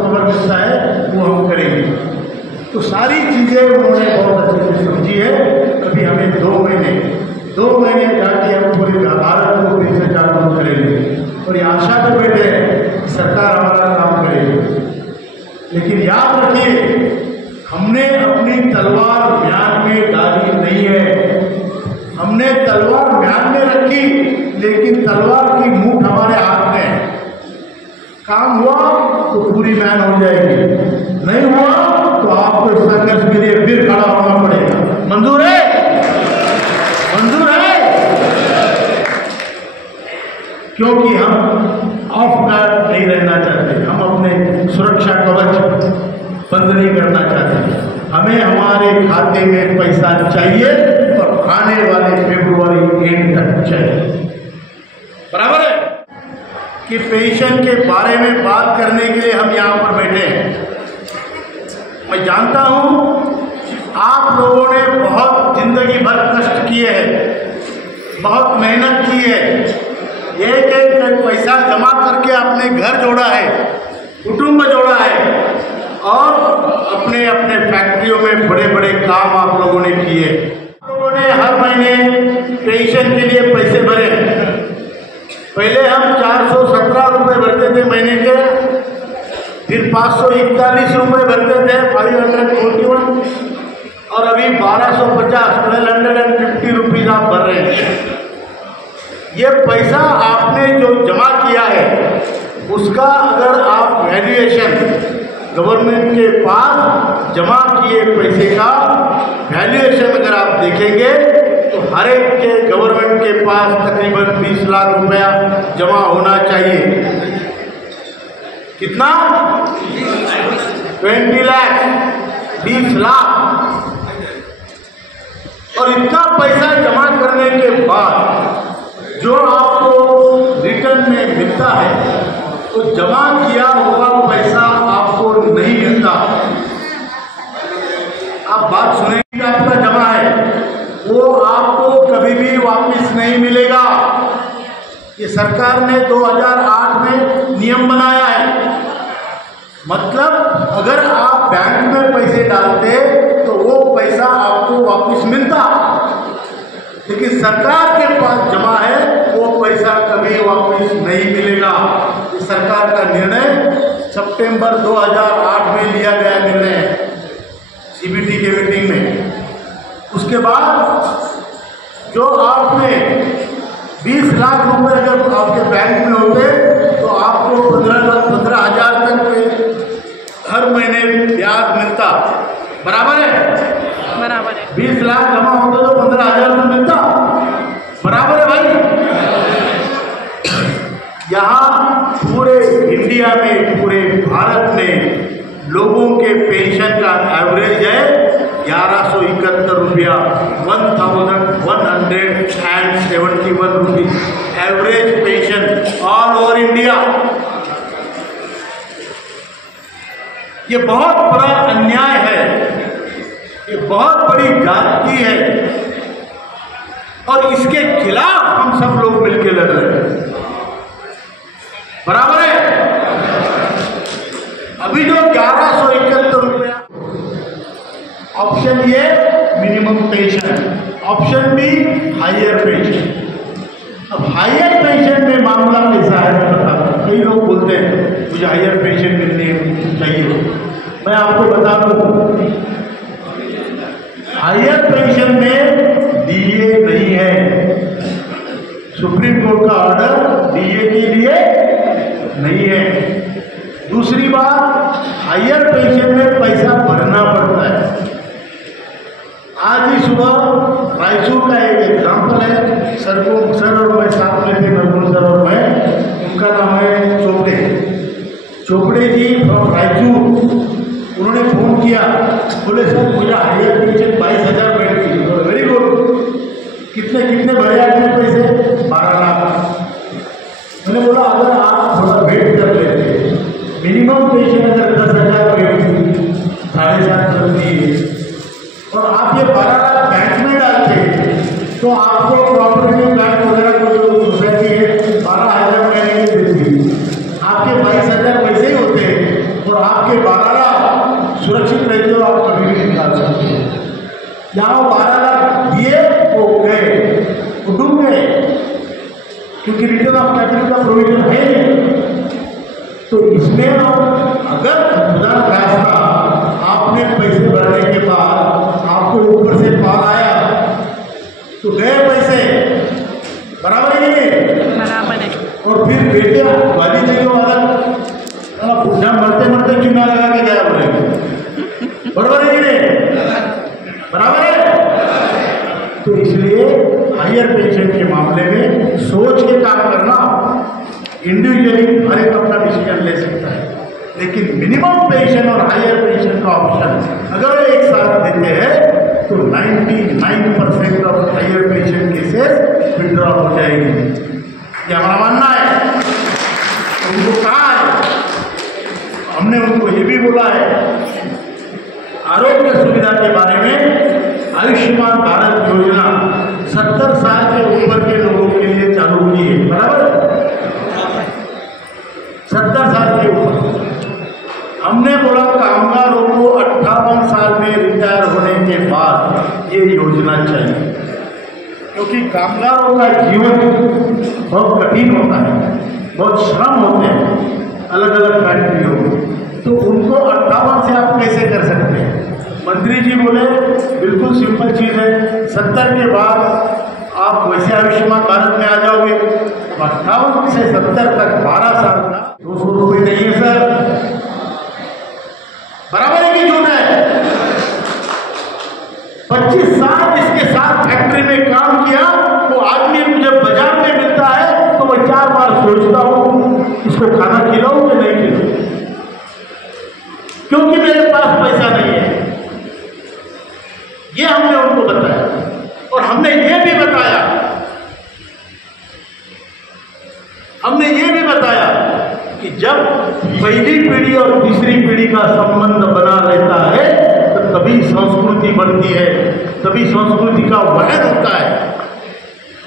हमको खबर मिलता है वो हम करेंगे। तो सारी चीज़ें उन्होंने बहुत अच्छे से समझी है। अभी हमें 2 महीने जाके हम पूरे भारत को फिर से जागरूक करेंगे और ये आशा पे बैठे हैं सरकार हमारा काम करेगी। लेकिन याद रखिए, हमने अपनी तलवार म्यान में डाली नहीं है। हमने तलवार म्यान में रखी, लेकिन तलवार की मूठ हमारे हाथ में है। काम हुआ तो पूरी म्यान हो जाएगी, नहीं हुआ तो आपको इस संघर्ष के लिए फिर खड़ा होना पड़ेगा। मंजूर है? मंजूर है? क्योंकि हम ऑफ गार्ड नहीं रहना चाहते, हम अपने सुरक्षा कवच बंद नहीं करना चाहते। हमें हमारे खाते में पैसा चाहिए और आने वाले फरवरी एंड तक चाहिए। बराबर है कि पेंशन के बारे में बात करने के लिए हम यहाँ पर बैठे हैं। मैं जानता हूँ आप लोगों ने बहुत जिंदगी भर कष्ट किए हैं, बहुत मेहनत की है, एक एक पैसा जमा करके अपने घर जोड़ा है, कुटुंब जोड़ा है और अपने अपने फैक्ट्रियों में बड़े बड़े काम आप लोगों ने किए। आप लोगों ने हर महीने पेंशन के लिए पैसे भरे। पहले हम 417 रुपये भरते थे महीने के, फिर 541 रुपये भरते थे 541, और अभी 1250 1250 रुपीज़ आप भर रहे हैं। ये पैसा आपने जो जमा किया है उसका अगर आप वैल्यूएशन गवर्नमेंट के पास जमा किए पैसे का वैल्यूएशन अगर आप देखेंगे तो हर एक के गवर्नमेंट के पास तकरीबन 20 लाख रुपया जमा होना चाहिए। कितना? 20 लाख, 20 लाख। और इतना पैसा जमा करने के बाद जो आपको रिटर्न में मिलता है तो जमा किया हुआ पैसा आपको नहीं मिलता। आप बात सुनेंगे, आपका जमा है वो आपको कभी भी वापस नहीं मिलेगा। ये सरकार ने 2008 में नियम बनाया है। मतलब अगर आप बैंक में पैसे डालते तो वो पैसा आपको वापस मिलता, लेकिन सरकार के पास जमा है वो पैसा कभी वापस नहीं मिलेगा। इस सरकार का निर्णय सितंबर 2008 में लिया गया निर्णय सीबीटी के मीटिंग में। उसके बाद जो आपने 20 लाख रुपए अगर आपके बैंक में होते तो आपको 15,000 तक हर महीने ब्याज मिलता। बराबर है? बराबर है। 20 लाख जमा होते तो 15,000 रुपये मिलता। बराबर है भाई? यहाँ पूरे इंडिया में, पूरे भारत में लोगों के पेंशन का एवरेज है 1171 रुपया, 1171 rupees average pension all over India. ये बहुत बड़ा अन्याय है, ये बहुत बड़ी जाति है और इसके खिलाफ हम सब लोग मिलकर लड़ रहे हैं। बराबर है? अभी जो 1171 रुपया option A minimum pension, option B higher pension. अब हायर पेंशन में मामला कैसा है मैं बताता हूँ। कई लोग बोलते हैं मुझे हायर पेंशन मिलनी चाहिए। मैं आपको बता दूं हायर पेंशन में डीए नहीं है। सुप्रीम कोर्ट का ऑर्डर डीए के लिए नहीं है। दूसरी बात, हायर पेंशन में पैसा भरना पड़ता है। आज ही सुबह रायचूर का एक एग्जाम्पल है, सर और मैं साथ में थे, नरगुण सर और मैं, उनका नाम है चोपड़े जी फ्रॉम रायचूर। उन्होंने फोन किया, बोले सर मुझे हायर पेंशन 22,000 बैठ गई। वेरी गुड, कितने भरे आपने पैसे? 12 लाख। मैंने बोला अगर आप थोड़ा वेट कर लेते, मिनिमम पेंशन अगर 10,000 बैठती, 7.5 करती और आप ये 12 लाख बैंक में डालते तो आपको प्रॉपर्टी बैंक वगैरह को जो सोसाइटी है 12,000 महीने की देती, आपके 22,000 पैसे ही होते और और आपके 12 लाख सुरक्षित रहते हो, आप कभी भी निकाल सकते हो। यहाँ 12 लाख दिए वो गए, वो डूब गए, क्योंकि रिटर्न ऑफ कैपिटल का प्रोविजन है नहीं। तो इसमें अगर खुदा न खास्ता आपने पैसे भरने के बाद आपको ऊपर से कॉल आया तो गए पैसे, बराबर है कि नहीं? बराबर है। और फिर बेटे वाली चाहिए वाला पूछा मरते मरते चुना लगा के गया बोलेंगे, बराबर है कि नहीं? बराबर है। तो इसलिए हायर पेंशन के मामले में सोच के काम करना, इंडिविजुअली हर एक अपना डिसीजन ले सकता है, लेकिन मिनिमम पेंशन और हायर पेंशन का ऑप्शन अगर एक साथ देते हैं तो 99% of higher pension cases withdraw हो जाएगी। ये हमारा मानना है। उनको कहा है, हमने उनको ये भी बोला है, आरोग्य सुविधा के बारे में आयुष्मान भारत योजना 70 साल के ऊपर के लोगों के लिए चालू हुई है, बराबर? 70 साल के ऊपर। हमने बोला कामगारों को 58 साल में रिटायर होने के बाद ये योजना चाहिए, क्योंकि कामगारों का जीवन बहुत कठिन होता है, बहुत श्रम होते हैं अलग अलग फैक्ट्रियों में, तो उनको 58 से आप कैसे कर सकते हैं? मंत्री जी बोले बिल्कुल सिंपल चीज़ है, 70 के बाद आप वैसे आयुष्मान भारत में आ जाओगे। 58 से 70 तक 12 साल का 200 रुपये नहीं है सर, बराबर है कि झूठ है? 25 साल जिसके साथ फैक्ट्री में काम किया वो आदमी जब बाजार में मिलता है तो मैं 4 बार सोचता हूँ इसको खाना खिलाऊं कि नहीं खिलाऊं, क्योंकि मेरे पास पैसा नहीं है। ये हमने उनको बताया और हमने ये भी बताया कि जब पहली पीढ़ी और तीसरी पीढ़ी का संबंध बना रहता है तो तभी संस्कृति बनती है, तभी संस्कृति का वहन होता है।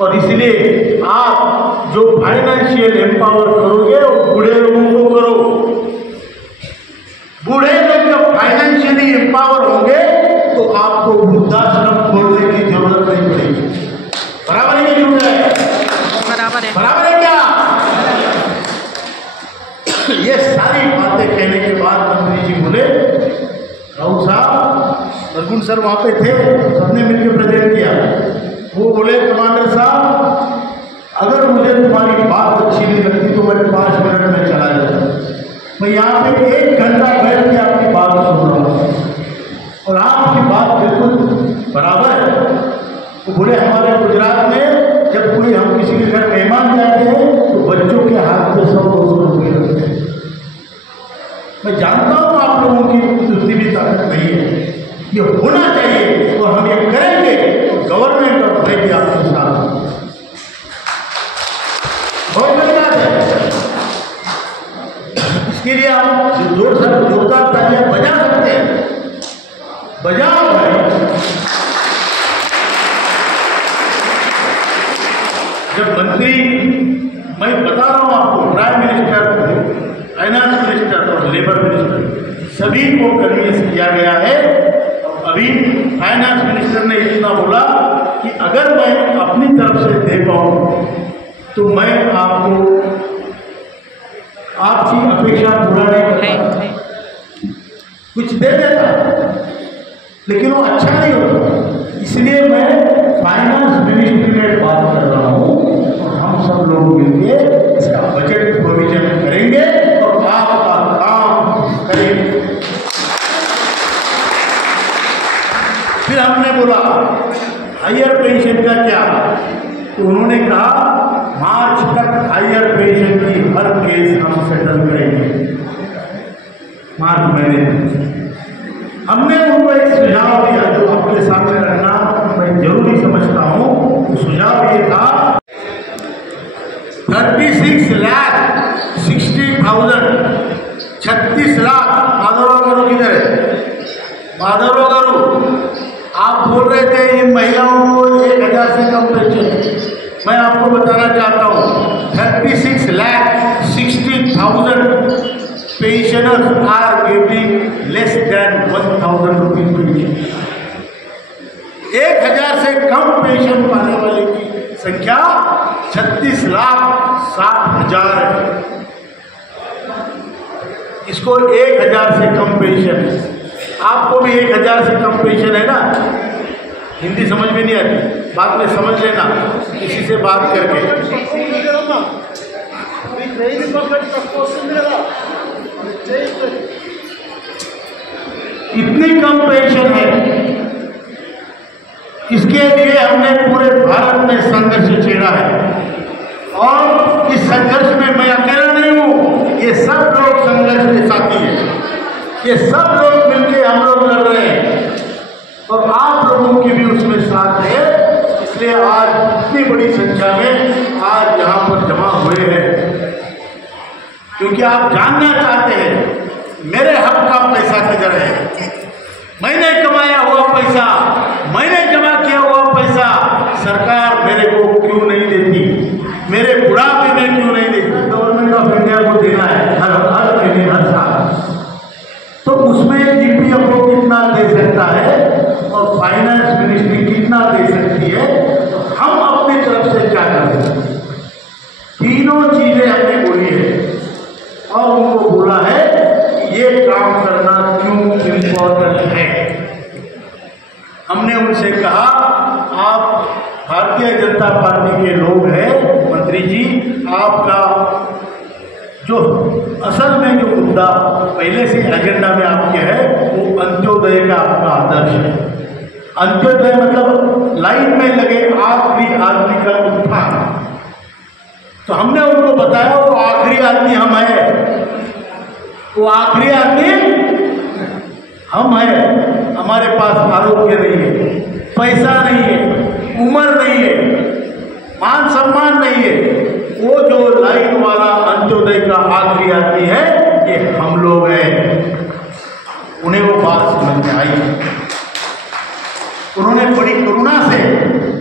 और इसलिए आप जो फाइनेंशियल एम्पावर करोगे वो बूढ़े लोगों को करो। बूढ़े लोग जब फाइनेंशियली एम्पावर होंगे तो आपको वृद्धाश्रम खोलने की जरूरत नहीं पड़ेगी। बराबर है कि झूठ है? बराबर है। बराबर है क्या? ये सारी बातें कहने के बाद मंत्री जी बोले, राउत साहब, अर्जुन सर वहाँ पे थे, सबने मिलकर प्रेजेंट किया। वो बोले कमांडर साहब, अगर मुझे तुम्हारी बात अच्छी नहीं लगती तो मैं 5 मिनट में चला जाता। मैं यहाँ पे 1 घंटा बैठ के आपकी बात सुन रहा हूँ और आपकी बात बिल्कुल बराबर है। वो बोले हमारे गुजरात में जब कोई हम किसी के घर मेहमान जाते हैं तो बच्चों के हाथ में 100-200 रुपये रखते हैं। मैं जानता हूँ आप लोगों की उतनी भी ताकत नहीं है, ये होना चाहिए और हम ये करेंगे तो गवर्नमेंट और भाई भी आपके साथ बहुत बड़ी बात है। इसके लिए आप जोरदार तालियां बजा सकते हैं, बजाओ भाई। जब मंत्री, मैं बता रहा हूँ आपको, प्राइम मिनिस्टर, फाइनेंस मिनिस्टर और लेबर मिनिस्टर सभी को कन्विंस किया गया है। अभी फाइनेंस मिनिस्टर ने इतना बोला कि अगर मैं अपनी तरफ से दे पाऊँ तो मैं आपको आपकी अपेक्षा पूरा नहीं करता, कुछ दे देता, लेकिन वो अच्छा नहीं होता। इसलिए मैं फाइनेंस मिनिस्ट्री में बात कर रहा हूँ और हम सब लोग मिलकर इसका बजट प्रोविजन करेंगे और आपका काम करेंगे। फिर हमने बोला हायर पेंशन का क्या, तो उन्होंने कहा मार्च तक हायर पेंशन की हर केस हम सेटल करेंगे। मार्च महीने हमने उनको एक सुझाव दिया जो आपके सामने रखना मैं जरूरी समझता हूँ। तो सुझाव ये था 36 लाख 60,000, 36 लाख माधवराव गारू किधर है? माधवराव गारू, आप बोल रहे थे इन महिलाओं को 1,000 से कम पेंशन। मैं आपको बताना चाहता हूँ 36 lakh 60,000 pensioner pensioners are getting less than 1,000 rupees pension। 1,000 से कम पेंशन पाने वाले की संख्या 36,60,000 है। इसको 1,000 से कम पेंशन है। आपको भी 1,000 से कम पेंशन है ना? हिंदी समझ में नहीं आती, बाद में समझ लेना किसी से बात करके। इतनी कम पेंशन है, इसके लिए हमने पूरे भारत में संघर्ष छेड़ा है। और इस संघर्ष में मैं अकेला नहीं हूँ, ये सब लोग संघर्ष के साथी हैं। ये सब लोग मिलकर हम लोग लड़ रहे हैं और आप लोगों की भी उसमें साथ है। इसलिए आज इतनी बड़ी संख्या में आज यहाँ पर जमा हुए हैं, क्योंकि आप जानना चाहते हैं मेरे हक का पैसा किधर है। मैंने कमाया हुआ पैसा, मैंने जमा किया हुआ पैसा सरकार मेरे को क्यों नहीं देती, मेरे बुढ़ापे में क्यों नहीं देती। गवर्नमेंट ऑफ इंडिया को देना है हर महीने, हर साल। तो उसमें जीपीएफओ कितना दे सकता है और फाइनेंस मिनिस्ट्री कितना दे सकती है, तो हम अपनी तरफ से क्या कर सकते हैं। तीनों चीजें हमने बोली है और उनको बोला है ये काम करना क्यों इम्पोर्टेंट है। हमने उनसे कहा आप भारतीय जनता पार्टी के लोग हैं मंत्री जी, आपका जो असल में जो मुद्दा पहले से एजेंडा में आपके है वो अंत्योदय का आपका आदर्श है। अंत्योदय मतलब लाइन में लगे आखिरी आदमी का उत्थान। तो हमने उनको बताया वो आखिरी आदमी हम है, वो आखिरी आदमी हम है। हमारे पास आरोग्य नहीं है, पैसा नहीं है, उम्र नहीं है, मान सम्मान नहीं है। वो जो लाइन वाला अंत्योदय का आखिरी आदमी है ये हम लोग हैं। उन्हें वो बात समझ में आई, उन्होंने बड़ी करुणा से,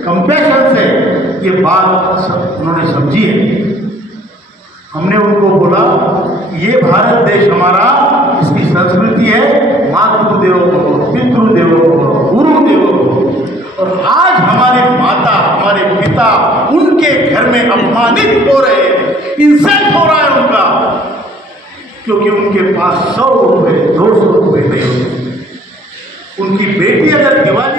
कंपैशन से ये बात उन्होंने समझी है। हमने उनको बोला ये भारत देश हमारा, इसकी संस्कृति है मातृदेवो भव, पितृदेवो भव, गुरुदेवो भव। और आज हमारे माता, हमारे पिता उनके घर में अपमानित हो रहे हैं, इंसल्ट हो रहा है उनका, क्योंकि उनके पास 100 रुपये 200 रुपये नहीं होते। उनकी बेटी अगर दिवाली